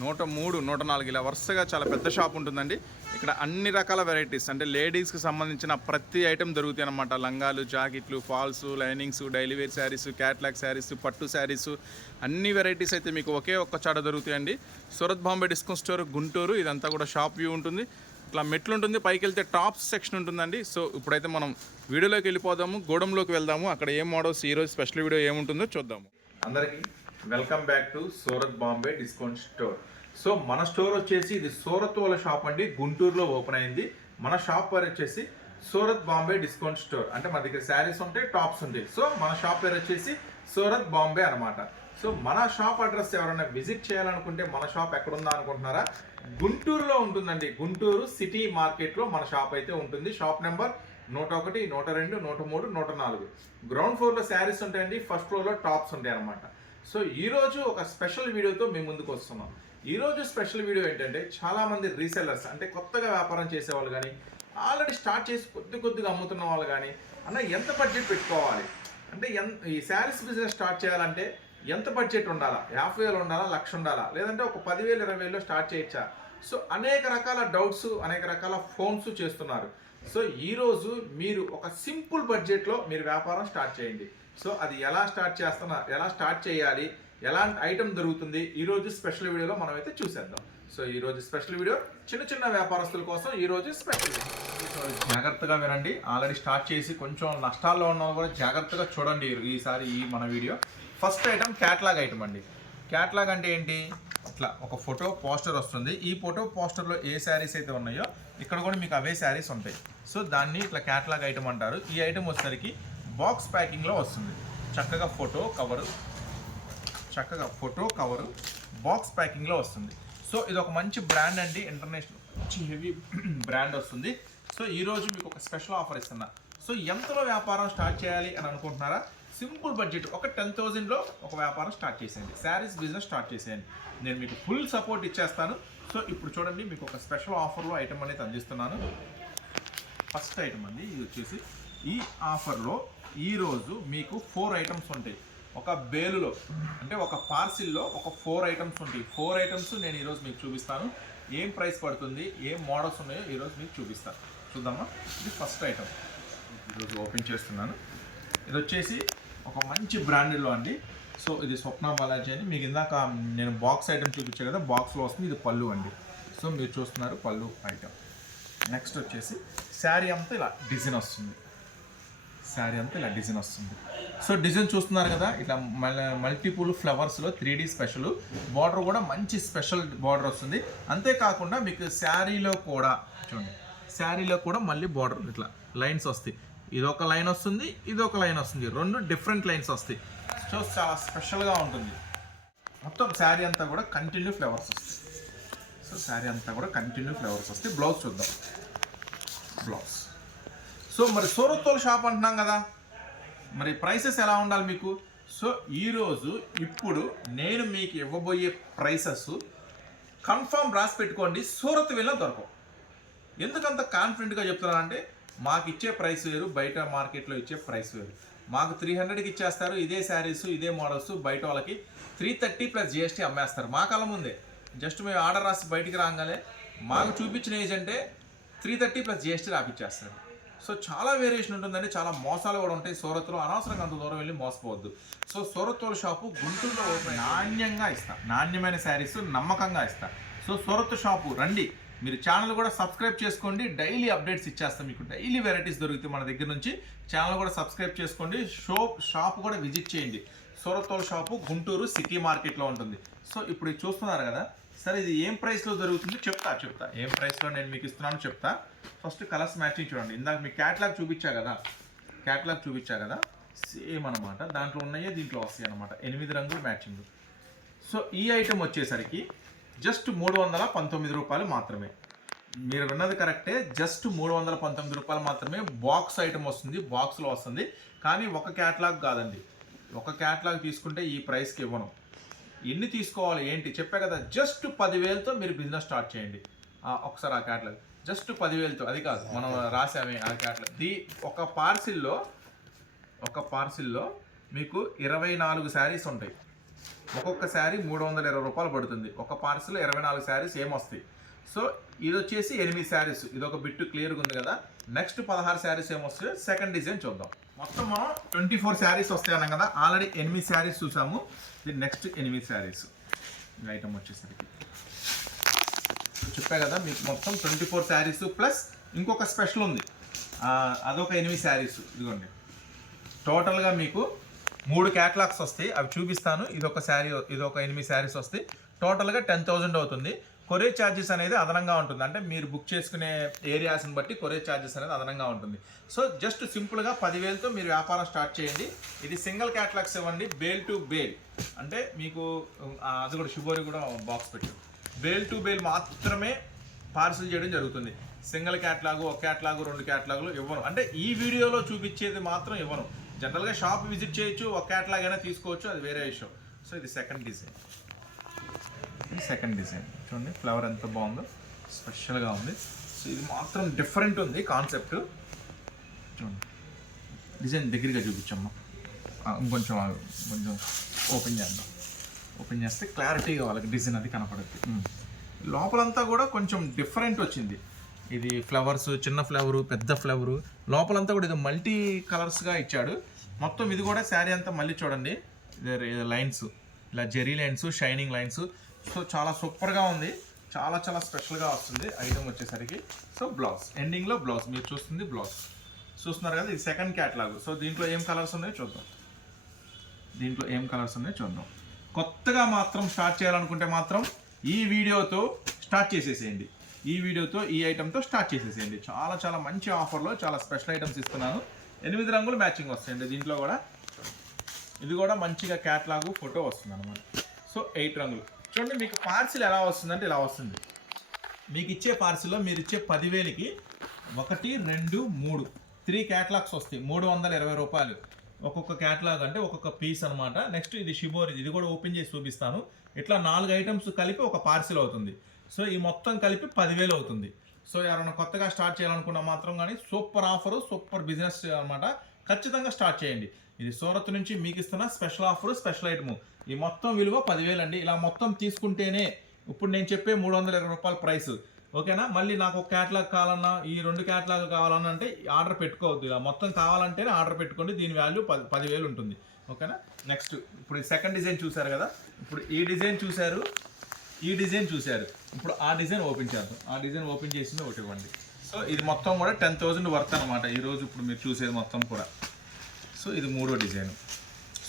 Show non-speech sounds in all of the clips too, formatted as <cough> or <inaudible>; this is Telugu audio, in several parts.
నూట మూడు నూట నాలుగు ఇలా వరుసగా చాలా పెద్ద షాప్ ఉంటుందండి. ఇక్కడ అన్ని రకాల వెరైటీస్ అంటే లేడీస్కి సంబంధించిన ప్రతి ఐటెం దొరుకుతాయి అన్నమాట. లంగాలు జాకెట్లు falls linings daily wear sarees catalogue sarees పట్టు శారీస్ అన్ని వెరైటీస్ అయితే మీకు ఒకే ఒక్క చాట దొరుకుతాయండి. సూరత్ బాంబే డిస్కౌంట్ స్టోర్ గుంటూరు ఇదంతా కూడా షాప్ వ్యూ ఉంటుంది. ఇట్లా మెట్లు ఉంటుంది పైకి వెళ్తే టాప్ సెక్షన్ ఉంటుందండి. సో ఇప్పుడైతే మనం వీడియోలోకి వెళ్ళిపోదాము గోడంలోకి వెళ్దాము. అక్కడ ఏం మోడల్స్ ఈరోజు స్పెషల్ వీడియో ఏముంటుందో చూద్దాము. అందరికీ welcome back to Surat Bombay discount store so మన స్టోర్ వచ్చేసి ఇది సూరత్ వాళ్ళ షాప్ అండి. గుంటూరులో ఓపెన్ అయింది. మన షాప్ పేరు వచ్చేసి సూరత్ బాంబే డిస్కౌంట్ స్టోర్ అంటే మన దగ్గర శారీస్ ఉంటాయి టాప్స్ ఉంటాయి. సో మన షాప్ పేరు వచ్చేసి సూరత్ బాంబే అన్నమాట. సో మన షాప్ అడ్రస్ ఎవరైనా విజిట్ చేయాలనుకుంటే మన షాప్ ఎక్కడ ఉందా అనుకుంటున్నారా? గుంటూరులో ఉంటుందండి. గుంటూరు సిటీ మార్కెట్లో మన షాప్ అయితే ఉంటుంది. షాప్ నెంబర్ నూట ఒకటి నూట రెండు నూట మూడు నూట నాలుగు. గ్రౌండ్ ఫ్లోర్లో శారీస్ ఉంటాయండి. ఫస్ట్ ఫ్లోర్లో టాప్స్ ఉంటాయి అనమాట సో ఈరోజు ఒక స్పెషల్ వీడియోతో మేము ముందుకు వస్తున్నాం. ఈరోజు స్పెషల్ వీడియో ఏంటంటే చాలామంది రీసెల్లర్స్ అంటే కొత్తగా వ్యాపారం చేసేవాళ్ళు కానీ ఆల్రెడీ స్టార్ట్ చేసి కొద్ది కొద్దిగా అమ్ముతున్న వాళ్ళు కానీ అన్న ఎంత బడ్జెట్ పెట్టుకోవాలి? అంటే ఎంత ఈ శారీస్ బిజినెస్ స్టార్ట్ చేయాలంటే ఎంత బడ్జెట్ ఉండాలా? యాభై వేలు ఉండాలా? లక్ష ఉండాలా? లేదంటే ఒక పదివేలు ఇరవై వేలు స్టార్ట్ చేయొచ్చా? సో అనేక రకాల డౌట్స్ అనేక రకాల ఫోన్స్ చేస్తున్నారు. సో ఈరోజు మీరు ఒక సింపుల్ బడ్జెట్లో మీరు వ్యాపారం స్టార్ట్ చేయండి. సో అది ఎలా స్టార్ట్ చేస్తున్నా ఎలా స్టార్ట్ చేయాలి ఎలాంటి ఐటమ్ దొరుకుతుంది ఈరోజు స్పెషల్ వీడియోలో మనం అయితే చూసేద్దాం. సో ఈరోజు స్పెషల్ వీడియో చిన్న చిన్న వ్యాపారస్తుల కోసం ఈరోజు స్పెషల్ జాగ్రత్తగా వినండి. ఆల్రెడీ స్టార్ట్ చేసి కొంచెం నష్టాల్లో ఉన్న కూడా జాగ్రత్తగా చూడండి ఈసారి ఈ మన video. First item catalogue item అండి. క్యాట్లాగ్ అంటే ఏంటి? ఇట్లా ఒక ఫోటో పోస్టర్ వస్తుంది. ఈ ఫోటో పోస్టర్లో ఏ శారీస్ అయితే ఉన్నాయో ఇక్కడ కూడా మీకు అవే శారీస్ ఉంటాయి. సో దాన్ని ఇట్లా క్యాట్లాగ్ ఐటమ్ అంటారు. ఈ ఐటమ్ వచ్చేసరికి బాక్స్ ప్యాకింగ్లో వస్తుంది. చక్కగా ఫోటో కవరు చక్కగా ఫోటో కవరు బాక్స్ ప్యాకింగ్లో వస్తుంది. సో ఇది ఒక మంచి బ్రాండ్ అండి. ఇంటర్నేషనల్ మంచి హెవీ <clears throat> బ్రాండ్ వస్తుంది. సో ఈరోజు మీకు ఒక స్పెషల్ ఆఫర్ ఇస్తున్నా. సో ఎంతలో వ్యాపారం స్టార్ట్ చేయాలి అని అనుకుంటున్నారా? సింపుల్ బడ్జెట్ ఒక టెన్ థౌజండ్లో ఒక వ్యాపారం స్టార్ట్ చేసేయండి. శారీస్ బిజినెస్ స్టార్ట్ చేసేయండి. నేను మీకు ఫుల్ సపోర్ట్ ఇచ్చేస్తాను. సో ఇప్పుడు చూడండి మీకు ఒక స్పెషల్ ఆఫర్లో ఐటమ్ అనేది అందిస్తున్నాను. ఫస్ట్ ఐటమ్ అండి ఇది వచ్చేసి ఈ ఆఫర్లో ఈరోజు మీకు ఫోర్ ఐటమ్స్ ఉంటాయి. ఒక బేలులో అంటే ఒక పార్సిల్లో ఒక ఫోర్ ఐటమ్స్ ఉంటాయి. ఫోర్ ఐటమ్స్ నేను ఈరోజు మీకు చూపిస్తాను. ఏం ప్రైస్ పడుతుంది ఏం మోడల్స్ ఉన్నాయో ఈరోజు మీకు చూపిస్తాను. చూద్దామా? ఇది ఫస్ట్ ఐటమ్. ఈరోజు ఓపెన్ చేస్తున్నాను. ఇది వచ్చేసి ఒక మంచి బ్రాండెడ్లో అండి. సో ఇది స్వప్న బాలాజీ అని. మీకు ఇందాక నేను బాక్స్ ఐటమ్ చూపించాను కదా బాక్స్లో వస్తుంది. ఇది పళ్ళు అండి. సో మీరు చూస్తున్నారు పళ్ళు ఐటమ్. నెక్స్ట్ వచ్చేసి శారీ అంతా ఇలా డిజైన్ వస్తుంది. శారీ అంతా ఇలా డిజైన్ వస్తుంది. సో డిజైన్ చూస్తున్నారు కదా ఇట్లా మల్టిపుల్ ఫ్లవర్స్లో త్రీ డీ స్పెషల్ బార్డర్ కూడా మంచి స్పెషల్ బార్డర్ వస్తుంది. అంతేకాకుండా మీకు శారీలో కూడా చూడండి శారీలో కూడా మళ్ళీ బార్డర్ ఇట్లా లైన్స్ వస్తాయి. ఇది ఒక లైన్ వస్తుంది ఇది ఒక లైన్ వస్తుంది. రెండు డిఫరెంట్ లైన్స్ వస్తాయి. సో చాలా స్పెషల్గా ఉంటుంది. మొత్తం శారీ అంతా కూడా కంటిన్యూ ఫ్లవర్స్ వస్తాయి. సో శారీ అంతా కూడా కంటిన్యూ ఫ్లవర్స్ వస్తాయి. బ్లౌజ్ చూద్దాం. బ్లౌజ్. సో మరి సూరత్తోల్ షాప్ అంటున్నాం కదా. మరి ప్రైసెస్ ఎలా ఉండాలి మీకు? సో ఈరోజు ఇప్పుడు నేను మీకు ఇవ్వబోయే ప్రైసెస్ కన్ఫామ్ రాసి పెట్టుకోండి సూరత్ వెళ్ళిన దొరకవు. ఎందుకంత కాన్ఫిడెంట్గా చెప్తున్నానంటే మాకు ఇచ్చే ప్రైస్ వేరు బయట మార్కెట్లో ఇచ్చే ప్రైస్ వేరు. మాకు త్రీ హండ్రెడ్కి ఇచ్చేస్తారు ఇదే శారీస్ ఇదే మోడల్స్ బయట వాళ్ళకి త్రీ థర్టీ ప్లస్ జిఎస్టీ అమ్మేస్తారు. మా కాలం ముందే. జస్ట్ మేము ఆర్డర్ రాసి బయటికి రాగానే మాకు చూపించిన ఏజ్ అంటే త్రీ థర్టీ ప్లస్ జిఎస్టీ రాపిచ్చేస్తారు. సో చాలా వేరియేషన్ ఉంటుందండి. చాలా మోసాలు కూడా ఉంటాయి. సూరత్లో అనవసరంగా అంత దూరం వెళ్ళి మోసపోవద్దు. సో సూరత్ షాపు గుంటూరులో ఓపెన్ నాణ్యంగా ఇస్తా. నాణ్యమైన శారీస్ నమ్మకంగా ఇస్తా. సో సూరత్ షాపు రండి. మీరు ఛానల్ కూడా సబ్స్క్రైబ్ చేసుకోండి. డైలీ అప్డేట్స్ ఇచ్చేస్తాం. మీకు డైలీ వెరైటీస్ దొరుకుతాయి మన దగ్గర నుంచి ఛానల్ కూడా సబ్స్క్రైబ్ చేసుకోండి. షో షాప్ కూడా విజిట్ చేయండి. సూరత్తోల్ షాపు గుంటూరు సిటీ మార్కెట్లో ఉంటుంది. సో ఇప్పుడు చూస్తున్నారు కదా. సరే ఇది ఏం ప్రైస్లో జరుగుతుందో చెప్తా చెప్తా. ఏం ప్రైస్లో నేను మీకు ఇస్తున్నాను చెప్తా. ఫస్ట్ కలర్స్ మ్యాచింగ్ చూడండి. ఇందాక మీకు క్యాట్లాగ్ చూపించా కదా? క్యాట్లాగ్ చూపించా కదా? సేమ్ అనమాట దాంట్లో ఉన్నాయే దీంట్లో వస్తాయి అనమాట ఎనిమిది రంగులు మ్యాచింగ్ సో ఈ ఐటెం వచ్చేసరికి జస్ట్ మూడు వందల పంతొమ్మిది రూపాయలు మాత్రమే. మీరు విన్నది కరెక్టే జస్ట్ మూడు వందల పంతొమ్మిది రూపాయలు మాత్రమే బాక్స్ ఐటమ్ వస్తుంది బాక్స్లో వస్తుంది. కానీ ఒక క్యాట్లాగ్ కాదండి. ఒక క్యాట్లాగ్ తీసుకుంటే ఈ ప్రైస్కి ఇవ్వను. ఎన్ని తీసుకోవాలి ఏంటి? చెప్పే కదా జస్ట్ పదివేలతో మీరు బిజినెస్ స్టార్ట్ చేయండి. ఒకసారి ఆ క్యాట్లాగ్ జస్ట్ పదివేలతో అది కాదు మనం రాసామే ఆ క్యాట్లాగ్ ది ఒక పార్సిల్లో ఒక పార్సిల్లో మీకు ఇరవై నాలుగు శారీస్ ఉంటాయి. ఒక్కొక్క శారీ మూడు వందల ఇరవై రూపాయలు పడుతుంది. ఒక పార్సిల్ ఇరవై నాలుగు శారీస్ ఏమొస్తాయి? సో ఇది వచ్చేసి ఎనిమిది శారీస్. ఇది ఒక బిట్టు క్లియర్గా ఉంది కదా. నెక్స్ట్ పదహారు శారీస్ ఏమొస్తాయో సెకండ్ డిజైన్ చూద్దాం. మొత్తం మనం ట్వంటీ ఫోర్ శారీస్ వస్తాయి అన్నాం కదా. ఆల్రెడీ ఎనిమిది శారీస్ చూసాము. ఇది నెక్స్ట్ ఎనిమిది శారీస్. ఐటమ్ వచ్చేసరికి. చెప్పా కదా మీకు మొత్తం ట్వంటీ ఫోర్ శారీస్ ప్లస్ ఇంకొక స్పెషల్ ఉంది. అదొక ఎనిమిది శారీస్. ఇదిగోండి. టోటల్గా మీకు మూడు క్యాటలాగ్స్ వస్తాయి. అవి చూపిస్తాను. ఇది ఒక శారీ ఇది ఒక ఎనిమిది శారీస్ వస్తాయి. టోటల్గా టెన్ థౌజండ్ అవుతుంది. కొరియర్ ఛార్జెస్ అనేది అదనంగా ఉంటుంది. అంటే మీరు బుక్ చేసుకునే ఏరియాస్ని బట్టి కొరియర్ ఛార్జెస్ అనేది అదనంగా ఉంటుంది. సో జస్ట్ సింపుల్గా పదివేలతో మీరు వ్యాపారం స్టార్ట్ చేయండి. ఇది సింగిల్ క్యాటలాగ్స్ ఇవ్వండి. Bale to bale. అంటే మీకు అది కూడా షుగర్ కూడా బాక్స్ పెట్టు. బేల్ టు బేల్ మాత్రమే పార్సిల్ చేయడం జరుగుతుంది. సింగిల్ క్యాట్లాగు ఒక క్యాట్లాగు రెండు క్యాట్లాగులు ఇవ్వను. అంటే ఈ వీడియోలో చూపించేది మాత్రం ఇవ్వను. జనరల్గా షాప్ విజిట్ చేయొచ్చు ఒక క్యాట్లాగ్ అయినా తీసుకోవచ్చు అది వేరే విషయం. సో ఇది సెకండ్ డిజైన్. ఇది సెకండ్ డిజైన్ చూడండి ఫ్లవర్ ఎంత బాగుందో స్పెషల్గా ఉంది. సో ఇది మాత్రం డిఫరెంట్ ఉంది కాన్సెప్ట్ చూడండి డిజైన్ దగ్గరగా చూపించమ్మా. ఇంకొంచెం. కొంచెం ఓపెన్ చేద్దాం. ఓపెన్ చేస్తే క్లారిటీగా వాళ్ళకి డిజైన్ అది కనపడుద్ది. ఉమ్. లోపలంతా కూడా కొంచెం డిఫరెంట్ వచ్చింది. ఇది ఫ్లవర్స్ చిన్న ఫ్లవరు పెద్ద ఫ్లవరు లోపలంతా కూడా ఇది మల్టీ కలర్స్గా ఇచ్చాడు. మొత్తం ఇది కూడా శారీ అంతా మళ్ళీ చూడండి. ఇది లైన్స్ ఇలా zari lines shining lines so చాలా సూపర్గా ఉంది. చాలా చాలా స్పెషల్గా వస్తుంది ఐటమ్ వచ్చేసరికి. సో బ్లౌజ్ ఎండింగ్లో బ్లౌజ్ మీరు చూస్తుంది బ్లౌజ్. చూస్తున్నారు కదా ఇది సెకండ్ క్యాటలాగ్. సో దీంట్లో ఏం కలర్స్ ఉన్నాయో చూద్దాం. దీంట్లో ఏం కలర్స్ ఉన్నాయో చూద్దాం. కొత్తగా మాత్రం స్టార్ట్ చేయాలనుకుంటే మాత్రం ఈ వీడియోతో స్టార్ట్ చేసేసేయండి. ఈ వీడియోతో ఈ ఐటెంతో స్టార్ట్ చేసేసేయండి. చాలా చాలా మంచి ఆఫర్లో చాలా స్పెషల్ ఐటమ్స్ ఇస్తున్నాను. ఎనిమిది రంగులు మ్యాచింగ్ వస్తాయండి దీంట్లో కూడా. ఇది కూడా మంచిగా క్యాట్లాగు ఫోటో వస్తుంది అనమాట సో ఎయిట్ రంగులు. చూడండి మీకు పార్సిల్ ఎలా వస్తుందంటే ఇలా వస్తుంది. మీకు ఇచ్చే పార్సిల్లో మీరు ఇచ్చే పదివేలకి ఒకటి రెండు మూడు. త్రీ క్యాటలాగ్స్ వస్తాయి. మూడు వందల ఇరవై రూపాయలు. ఒక్కొక్క క్యాటలాగ్ అంటే ఒక్కొక్క పీస్ అనమాట నెక్స్ట్ ఇది షిబోరి ఇది కూడా ఓపెన్ చేసి చూపిస్తాను. ఇట్లా నాలుగు ఐటమ్స్ కలిపి ఒక పార్సిల్ అవుతుంది. సో ఈ మొత్తం కలిపి పదివేలు అవుతుంది. సో ఎవరైనా కొత్తగా స్టార్ట్ చేయాలనుకున్నా మాత్రం కానీ సూపర్ ఆఫరు సూపర్ బిజినెస్ అనమాట ఖచ్చితంగా స్టార్ట్ చేయండి. ఇది సూరత్ నుంచి మీకు ఇస్తున్న స్పెషల్ ఆఫర్ స్పెషల్ ఐటమ్. ఈ మొత్తం విలువ పదివేలు అండి ఇలా మొత్తం తీసుకుంటేనే ఇప్పుడు నేను చెప్పే మూడు వందల ఇరవై రూపాయల ప్రైస్. ఓకేనా? మళ్ళీ నాకు ఒక క్యాటలాగ్ కావాలన్నా ఈ రెండు క్యాటలాగ్ కావాలన్నా అంటే ఆర్డర్ పెట్టుకోవద్దు. ఇలా మొత్తం కావాలంటేనే ఆర్డర్ పెట్టుకోండి. దీని వాల్యూ పది పదివేలు ఉంటుంది. ఓకేనా? నెక్స్ట్ ఇప్పుడు సెకండ్ డిజైన్ చూశారు కదా? ఇప్పుడు ఈ డిజైన్ చూశారు ఈ డిజైన్ చూశారు. ఇప్పుడు ఆ డిజైన్ ఓపెన్ చేద్దాం. ఆ డిజైన్ ఓపెన్ చేసింది ఒకటి ఇవ్వండి. సో ఇది మొత్తం కూడా టెన్ థౌజండ్ వర్త్ అనమాట ఈరోజు ఇప్పుడు మీరు చూసేది మొత్తం కూడా. సో ఇది మూడో డిజైన్.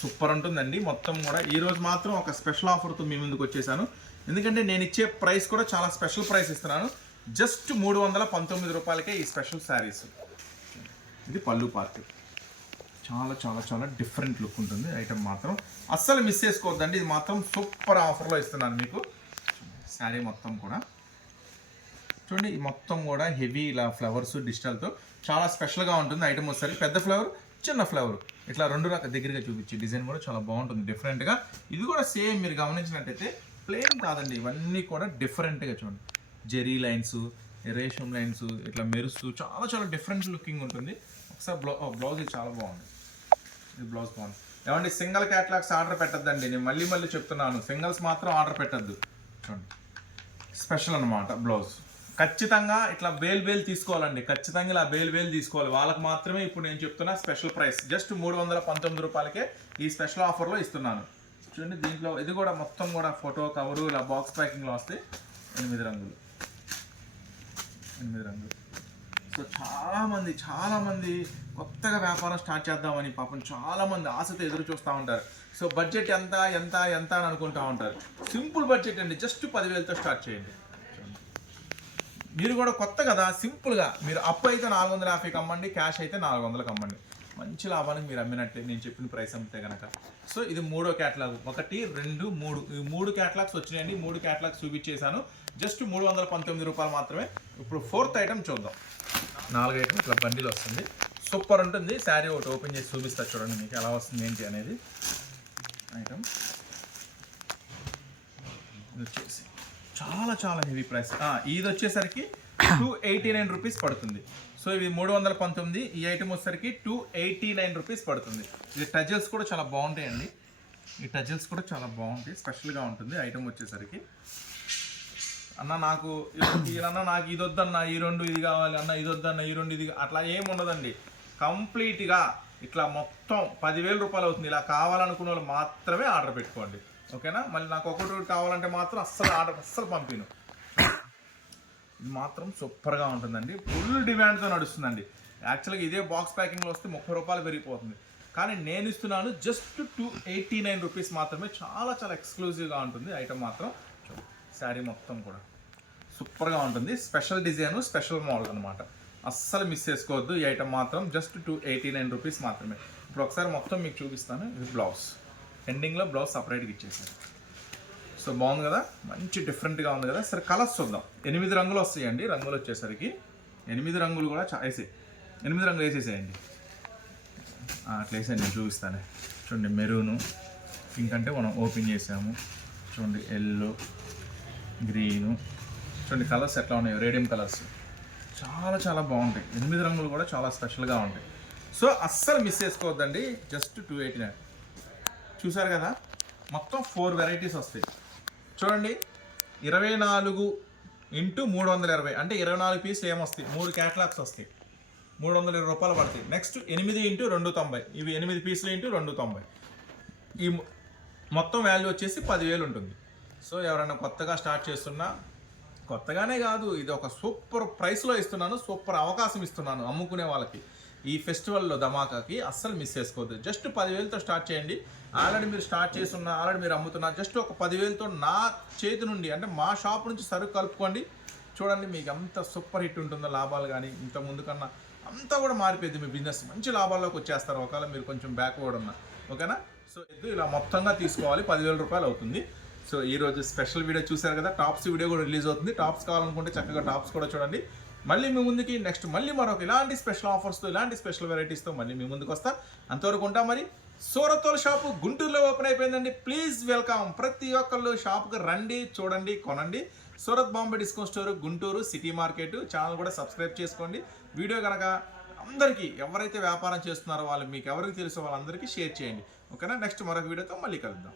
సూపర్ ఉంటుందండి. మొత్తం కూడా ఈరోజు మాత్రం ఒక స్పెషల్ ఆఫర్తో మీ ముందుకు వచ్చేసాను. ఎందుకంటే నేను ఇచ్చే ప్రైస్ కూడా చాలా స్పెషల్ ప్రైస్ ఇస్తున్నాను. జస్ట్ మూడు వందల పంతొమ్మిది రూపాయలకే ఈ స్పెషల్ శారీస్. ఇది పళ్ళు పార్ట్. చాలా చాలా చాలా డిఫరెంట్ లుక్ ఉంటుంది ఐటమ్ మాత్రం. అస్సలు మిస్ చేసుకోవద్దండి. ఇది మాత్రం సూపర్ ఆఫర్లో ఇస్తున్నాను మీకు. శారీ మొత్తం కూడా. చూడండి మొత్తం కూడా హెవీ ఇలా ఫ్లవర్స్ డిజిటల్తో చాలా స్పెషల్గా ఉంటుంది. ఐటమ్ వస్తుంది పెద్ద ఫ్లవర్ చిన్న ఫ్లవర్. ఇట్లా రెండు రకాల దగ్గరగా చూపించి డిజైన్ కూడా చాలా బాగుంటుంది. డిఫరెంట్గా ఇది కూడా సేమ్ మీరు గమనించినట్టయితే ప్లేన్ కాదండి. ఇవన్నీ కూడా డిఫరెంట్గా చూడండి. జెరీ లైన్స్ రేషం లైన్స్ ఇట్లా మెరుస్తూ చాలా చాలా డిఫరెంట్ లుకింగ్ ఉంటుంది. ఒకసారి బ్లౌ బ్లౌజ్ ఇది చాలా బాగుంది. ఇది బ్లౌజ్ బాగుంది. ఏమండి సింగిల్ క్యాటలాగ్స్ ఆర్డర్ పెట్టద్దండి. నేను మళ్ళీ మళ్ళీ చెప్తున్నాను. సింగిల్స్ మాత్రం ఆర్డర్ పెట్టద్దు. చూడండి. స్పెషల్ అనమాట బ్లౌజ్. ఖచ్చితంగా ఇట్లా బేల్ బేల్ తీసుకోవాలండి. ఖచ్చితంగా ఇలా బేల్ బేల్ తీసుకోవాలి. వాళ్ళకి మాత్రమే ఇప్పుడు నేను చెప్తున్నా స్పెషల్ ప్రైస్. జస్ట్ మూడు వందల పంతొమ్మిది రూపాయలకే ఈ స్పెషల్ ఆఫర్లో ఇస్తున్నాను. చూడండి దీంట్లో ఇది కూడా మొత్తం కూడా ఫోటో కవరు ఇలా బాక్స్ ప్యాకింగ్లో వస్తాయి ఎనిమిది రంగులు. ఎనిమిది రంగులు. సో చాలామంది చాలామంది కొత్తగా వ్యాపారం స్టార్ట్ చేద్దామని పాపం చాలామంది ఆశతో ఎదురు చూస్తూ ఉంటారు. సో బడ్జెట్ ఎంత ఎంత ఎంత అని అనుకుంటా ఉంటారు. సింపుల్ బడ్జెట్ అండి. జస్ట్ పదివేలతో స్టార్ట్ చేయండి. మీరు కూడా కొత్త కదా సింపుల్గా మీరు అప్పు అయితే నాలుగు వందల యాభైకి అమ్మండి క్యాష్ అయితే నాలుగు వందలకు అమ్మండి మంచి లాభానికి మీరు అమ్మినట్టే నేను చెప్పిన ప్రైస్ అమ్మితే కనుక సో ఇది మూడో క్యాటలాగ్. ఒకటి రెండు మూడు. ఈ మూడు క్యాటలాగ్స్ వచ్చినాయండి. మూడు క్యాటలాగ్స్ చూపించేశాను. జస్ట్ మూడు వందల పంతొమ్మిది రూపాయలు మాత్రమే. ఇప్పుడు ఫోర్త్ ఐటమ్ చూద్దాం. నాలుగు ఐటమ్ ఇట్లా బండిలు వస్తుంది. సూపర్ ఉంటుంది. శారీ ఒకటి ఓపెన్ చేసి చూపిస్తా చూడండి మీకు ఎలా వస్తుంది ఏంటి అనేది. ఐటమ్. వచ్చేసి చాలా చాలా హెవీ ప్రైస్ ఇది వచ్చేసరికి టూ ఎయిటీ నైన్ రూపీస్ పడుతుంది. సో ఇది మూడు వందల పంతొమ్మిది ఈ ఐటమ్ వచ్చేసరికి టూ ఎయిటీ నైన్ రూపీస్ పడుతుంది. ఇది టజల్స్ కూడా చాలా బాగుంటాయండి. ఈ టజల్స్ కూడా చాలా బాగుంటాయి స్పెషల్గా ఉంటుంది ఐటమ్ వచ్చేసరికి. అన్న నాకు అన్న నాకు ఇది వద్దన్న ఈ రెండు ఇది కావాలి అన్న ఇది వద్దన్న ఈ రెండు ఇది అట్లా ఏం ఉండదండి. కంప్లీట్గా ఇట్లా మొత్తం పదివేల రూపాయలు అవుతుంది. ఇలా కావాలనుకున్న వాళ్ళు మాత్రమే ఆర్డర్ పెట్టుకోండి. ఓకేనా? మళ్ళీ నాకు ఒకటి ఒకటి కావాలంటే మాత్రం అస్సలు ఆర్డర్ అస్సలు పంపిను ఇది మాత్రం సూపర్గా ఉంటుందండి. ఫుల్ డిమాండ్తో నడుస్తుందండి. యాక్చువల్గా ఇదే బాక్స్ ప్యాకింగ్లో వస్తే ముప్పై రూపాయలు పెరిగిపోతుంది. కానీ నేను ఇస్తున్నాను just two eighty nine rupees మాత్రమే. చాలా చాలా ఎక్స్క్లూజివ్గా ఉంటుంది ఐటమ్ మాత్రం. శారీ మొత్తం కూడా సూపర్గా ఉంటుంది. స్పెషల్ డిజైన్ స్పెషల్ మోడల్ అనమాట అస్సలు మిస్ చేసుకోవద్దు ఈ ఐటమ్ మాత్రం. Just two eighty nine rupees మాత్రమే. ఇప్పుడు ఒకసారి మొత్తం మీకు చూపిస్తాను. ఇది బ్లౌజ్. ఎండింగ్లో బ్లౌజ్ సపరేట్గా ఇచ్చేసారు సో బాగుంది కదా? మంచి డిఫరెంట్గా ఉంది కదా? సరే కలర్స్ చూద్దాం. ఎనిమిది రంగులు వస్తాయండి. రంగులు వచ్చేసరికి ఎనిమిది రంగులు కూడా వేసే ఎనిమిది రంగులు వేసేసేయండి. అట్లా వేసేయండి నేను చూపిస్తాను. చూడండి మెరూను. పింక్ అంటే మనం ఓపెన్ చేసాము. చూడండి ఎల్లో గ్రీను. చూడండి కలర్స్ ఎట్లా ఉన్నాయో. రేడియం కలర్స్ చాలా చాలా బాగుంటాయి. ఎనిమిది రంగులు కూడా చాలా స్పెషల్గా ఉంటాయి. సో అస్సలు మిస్ చేసుకోవద్దండి. జస్ట్ టూ ఎయిటీ నైన్ చూసారు కదా? మొత్తం ఫోర్ వెరైటీస్ వస్తాయి. చూడండి. ఇరవై నాలుగు ఇంటూ మూడు వందల ఇరవై. అంటే ఇరవై నాలుగు పీసులు ఏమొస్తాయి? మూడు క్యాటలాగ్స్ వస్తాయి. మూడు వందల ఇరవై రూపాయలు పడతాయి. నెక్స్ట్ ఎనిమిది ఇంటూ రెండు తొంభై. ఇవి ఎనిమిది పీసులు ఇంటూ రెండు తొంభై. ఈ మొత్తం వాల్యూ వచ్చేసి పదివేలు ఉంటుంది. సో ఎవరైనా కొత్తగా స్టార్ట్ చేస్తున్నా కొత్తగానే కాదు ఇది ఒక సూపర్ ప్రైస్లో ఇస్తున్నాను సూపర్ అవకాశం ఇస్తున్నాను అమ్ముకునే వాళ్ళకి. ఈ ఫెస్టివల్లో ధమాకాకి అస్సలు మిస్ చేసుకోవద్దు. జస్ట్ పదివేలతో స్టార్ట్ చేయండి. ఆల్రెడీ మీరు స్టార్ట్ చేస్తున్న ఆల్రెడీ మీరు అమ్ముతున్నా జస్ట్ ఒక పదివేలతో నా చేతి నుండి అంటే మా షాప్ నుంచి సరుకు కలుపుకోండి. చూడండి మీకు అంత సూపర్ హిట్ ఉంటుందో లాభాలు కానీ ఇంత ముందు కన్నా అంతా కూడా మారిపోయింది మీ బిజినెస్. మంచి లాభాల్లోకి వచ్చేస్తారు. ఒకవేళ మీరు కొంచెం బ్యాక్వర్డ్ ఉన్నా. ఓకేనా? సో ఇది ఇలా మొత్తంగా తీసుకోవాలి. పదివేల రూపాయలు అవుతుంది. సో ఈ రోజు స్పెషల్ వీడియో చూశారు కదా? టాప్స్ వీడియో కూడా రిలీజ్ అవుతుంది. టాప్స్ కావాలనుకుంటే చక్కగా టాప్స్ కూడా చూడండి. మళ్ళీ మీ ముందుకి నెక్స్ట్ మళ్ళీ మరొక ఇలాంటి స్పెషల్ ఆఫర్స్తో ఇలాంటి స్పెషల్ వెరైటీస్తో మళ్ళీ మీ ముందుకు వస్తా. అంతవరకు ఉంటాం మరి. సూరత్తోల షాపు గుంటూరులో ఓపెన్ అయిపోయిందండి. ప్లీజ్ వెల్కమ్ ప్రతి ఒక్కళ్ళు షాప్కి రండి చూడండి కొనండి. Surat Bombay discount store Guntur city market. Channel కూడా సబ్స్క్రైబ్ చేసుకోండి. వీడియో కనుక అందరికీ ఎవరైతే వ్యాపారం చేస్తున్నారో వాళ్ళు మీకు ఎవరికి తెలుసో వాళ్ళందరికీ షేర్ చేయండి. ఓకేనా నెక్స్ట్ మరొక వీడియోతో మళ్ళీ కలుద్దాం.